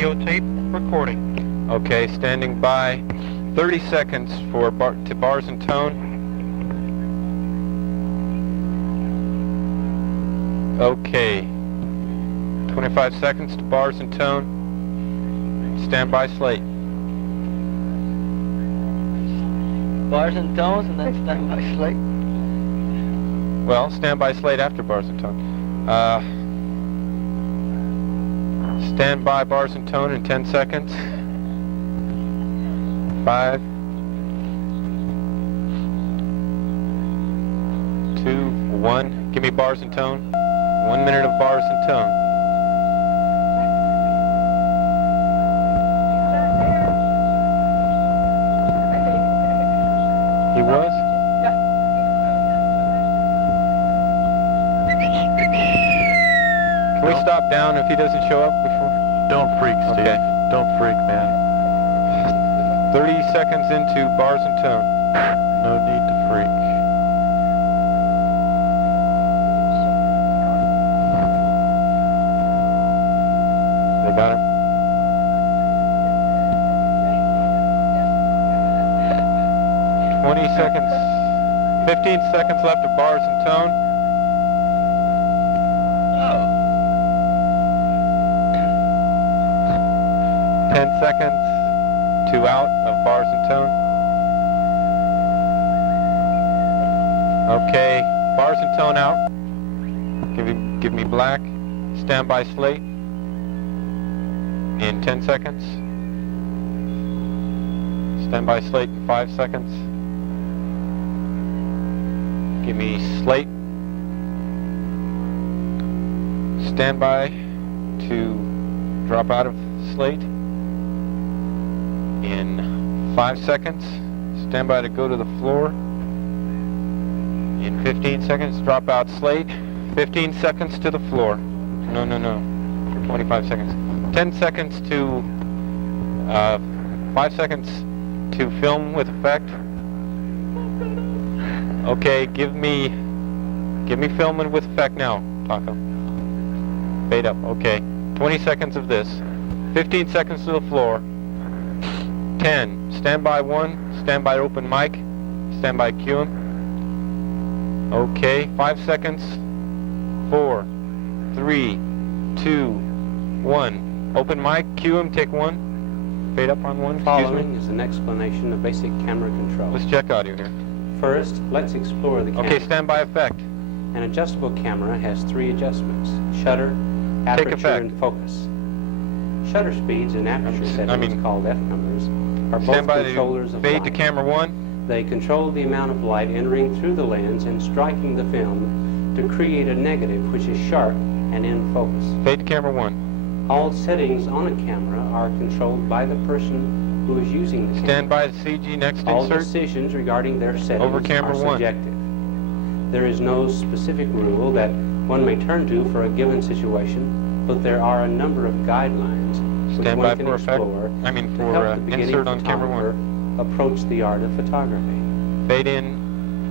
Videotape recording. Okay, standing by. 30 seconds for bars and tone. Okay. 25 seconds to bars and tone. Stand by slate. Bars and tones, and then stand by slate. Well, stand by slate after bars and tone. Stand by bars and tone in 10 seconds. 5, 2, 1. Give me bars and tone. 1 minute of bars and tone. He was? Can we stop down if he doesn't show up before? Don't freak, Steve. Okay. Don't freak, man. 30 seconds into bars and tone. No need to freak. They got him? Seconds, 15 seconds left of bars and tone. Oh. 10 seconds, 2 out of bars and tone. Okay, bars and tone out. Give me black. Stand by slate in 10 seconds. Stand by slate in 5 seconds. Give me slate. Stand by to drop out of slate in 5 seconds. Stand by to go to the floor in 15 seconds. Drop out slate. 15 seconds to the floor. No. 25 seconds. 10 seconds to 5 seconds to film with effect. Okay, give me filming with effect now, Taco. Fade up, okay. 20 seconds of this. 15 seconds to the floor. 10, stand by 1, stand by open mic, stand by cue him. Okay, 5 seconds. 4, 3, 2, 1. Open mic, cue him, take 1. Fade up on 1, Following is an explanation of basic camera control. Let's check audio here. First, let's explore the camera. Okay, stand by effect. An adjustable camera has 3 adjustments: shutter, aperture, effect. and focus. Shutter speeds and aperture settings, called F-numbers, are both Stand by controllers to of fade light. to camera 1. They control the amount of light entering through the lens and striking the film to create a negative which is sharp and in focus. Fade to camera 1. All settings on a camera are controlled by the person who is using the camera. Stand by the CG next All insert. decisions regarding their settings Over camera are 1. subjective. There is no specific rule that one may turn to for a given situation, but there are a number of guidelines which Stand one by can for effect. explore I mean to for help the beginning insert on camera 1. photographer approach the art of photography. Fade in,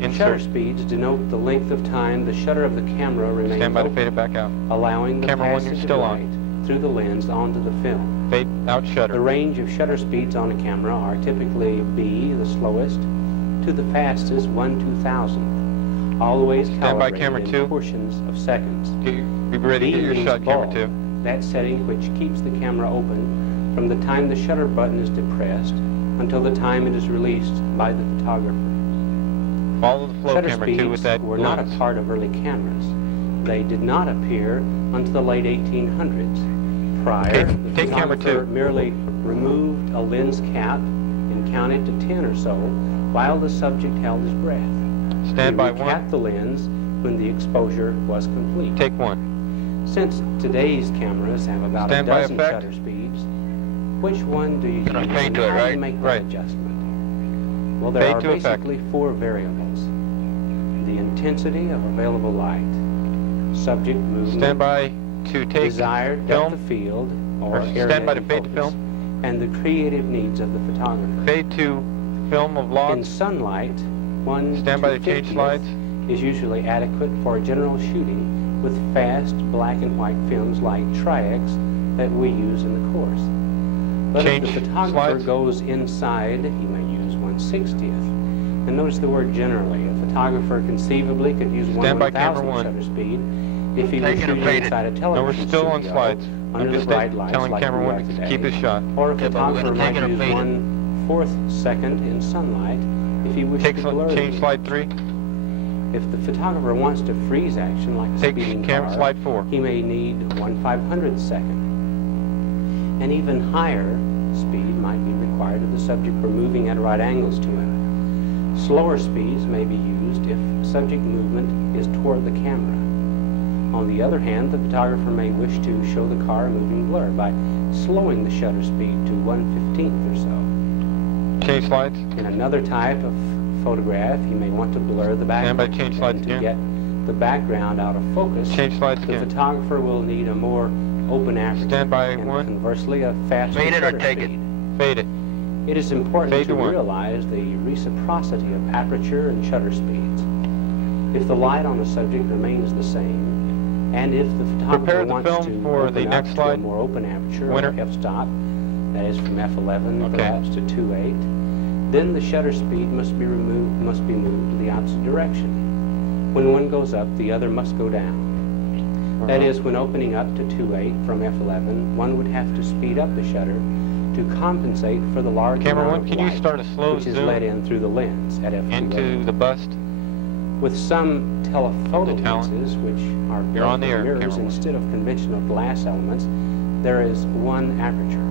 Shutter insert. speeds denote the length of time the shutter of the camera remains Stand by to open, fade it back out. allowing the Camera 1, you're passage still of on. light through the lens onto the film. Fade out The shutter. range of shutter speeds on a camera are typically B, the slowest, to the fastest, 1/2000, always Stand by calibrated camera in 2. portions of seconds. Be ready to get your means shot, camera bulb, 2. that setting which keeps the camera open from the time the shutter button is depressed until the time it is released by the photographer. Follow the flow, Shutter camera 2 with speeds that were not a lens. part of early cameras. They did not appear until the late 1800s. Prior, the take camera photographer 2. merely removed a lens cap and counted to 10 or so while the subject held his breath. Stand by He 1. recapped the lens when the exposure was complete. Take 1. Since today's cameras have about Stand a by dozen effect. shutter speeds, which one do you use Gonna and fade to it, how do you right? make that Right. adjustment? Well, there Fade are to effect. basically 4 variables. The intensity of available light, subject movement, Stand by to take desired depth film. of field or Or area stand by to in fade to focus, film. and the creative needs of the photographer. Fade to film of In logs. sunlight, 1 Stand by to change 2/50th slides. is usually adequate for general shooting with fast black and white films like Tri-X that we use in the course. But if Change the photographer slides. goes inside, he may use 1/60th. And notice the word generally. A photographer conceivably could use Stand by camera 1/1000th one. shutter speed if he was Taking a shooting faded. inside a No, television we're still on studio slides. under I'm the just bright lights telling like camera we one are to today. keep his shot. Or a Yeah, but we're photographer gonna take might it or use fade it. 1/4 second in sunlight if he wished Take to blur change the slide 3. If the photographer wants to freeze action like a Take speeding camera car, slide 4. he may need 1/500th second. An even higher speed might be required if the subject were moving at right angles to him. Slower speeds may be used if subject movement is toward the camera. On the other hand, the photographer may wish to show the car a moving blur by slowing the shutter speed to 1/15th or so. Change slides. In another type of photograph, he may want to blur the background. by change slides And to again. get the background out of focus, Change slides the again. photographer will need a more open aperture. Stand by and 1. conversely, a faster Fade it or shutter take it. speed. Fade it. It is important Fade to to 1. realize the reciprocity of aperture and shutter speeds. If the light on the subject remains the same, and if the photographer Prepare the wants film to for open the up next to slide. a more open aperture, Winner. or f-stop, that is from f11 Okay. perhaps to 2.8, then the shutter speed must be moved to the opposite direction. When one goes up, the other must go down. That is, when opening up to 2.8 from f11, one would have to speed up the shutter to compensate for the large Camera amount 1, of can you light start a slow which is zoom let in through the lens at f2.8. into the bust? With some telephoto The talent. lenses, which are You're on the air, mirrors camera one. instead of conventional glass elements, there is one aperture.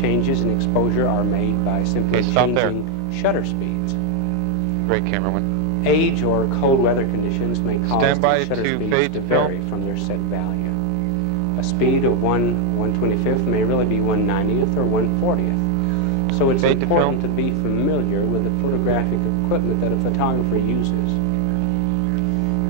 Changes in exposure are made by simply Okay, stop there. changing shutter speeds. Great, camera 1. Age or cold weather conditions may cause Stand by the shutter to speeds fade to the film. vary from their set value. A speed of 1/125th may really be 1/90th or 1/40th. So it's Fade to important to film. be familiar with the photographic equipment that a photographer uses.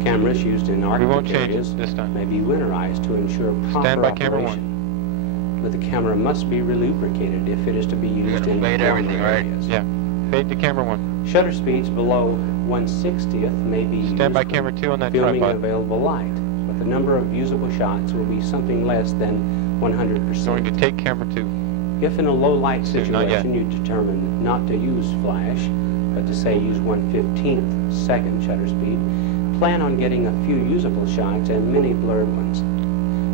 Cameras used in We won't Arctic change areas it this time. may be winterized to ensure proper Stand by camera operation. But the camera must be relubricated if it is to be used gonna in fade warmer everything, right? areas. Yeah. Fade to camera 1. Shutter speeds below 1/60th may be Stand by used for camera 2 on that filming tripod. available light, but the number of usable shots will be something less than Going to 100%. take camera 2. If in a low light Not yet. situation you determine not to use flash, but to say use 1/15th second shutter speed, plan on getting a few usable shots and many blurred ones.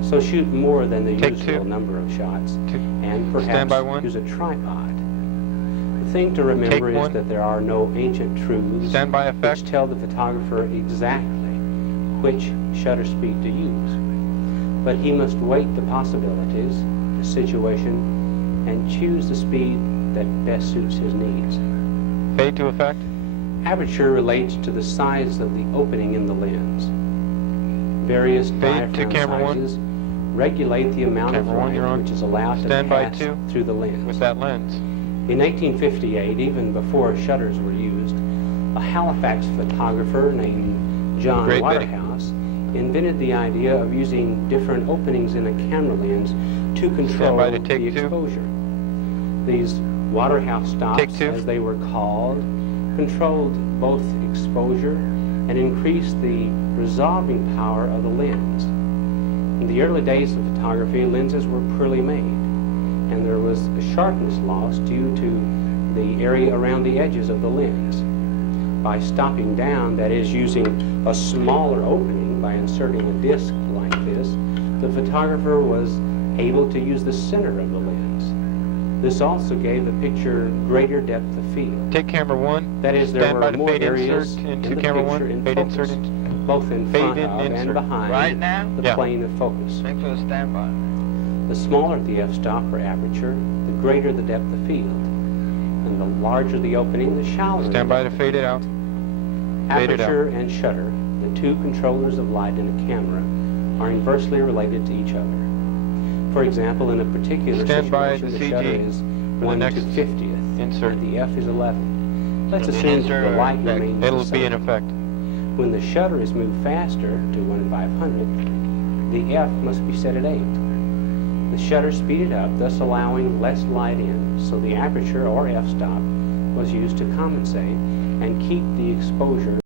So shoot more than the Take usual 2. number of shots, Two. and Stand perhaps by 1. use a tripod. The thing to remember is 1. that there are no ancient truths Stand by which effect. tell the photographer exactly which shutter speed to use. But he must weight the possibilities, the situation, and choose the speed that best suits his needs. Fade to effect. Aperture relates to the size of the opening in the lens. Various Fade to diaphragm camera 1. sizes regulate the amount of Camera 1, you're light on. which is allowed Stand to by pass 2 through the lens. with that lens. In 1858, even before shutters were used, a Halifax photographer named John Great bidding. Waterhouse invented the idea of using different openings in a camera lens to control by to the take 2. exposure. These Waterhouse stops, Take 2. as they were called, controlled both exposure and increased the resolving power of the lens. In the early days of photography, lenses were poorly made, and there was a sharpness loss due to the area around the edges of the lens. By stopping down, that is, using a smaller opening by inserting a disc like this, the photographer was able to use the center of the lens. This also gave the picture greater depth of field. Take camera 1. That is, there Stand by were to more fade areas insert in into the camera picture 1. in Fade focus, insert into. both in Fade front in, of and insert. behind Right now? the Yeah. plane of focus. Take for the standby. The smaller the f-stop or aperture, the greater the depth of field. And the larger the opening, the shallower the Stand by to depth of fade it field. out. Fade it out. Aperture and shutter, the two controllers of light in a camera, are inversely related to each other. For example, in a particular Stand by situation, the the shutter CG is for the 1 next to 50th, insert. and the f is 11. Let's It'll be an assume that insert the or light effect? remains It'll the be same. in effect. When the shutter is moved faster to 1/500, the f must be set at 8. The shutter speeded up, thus allowing less light in, so the aperture or f-stop was used to compensate and keep the exposure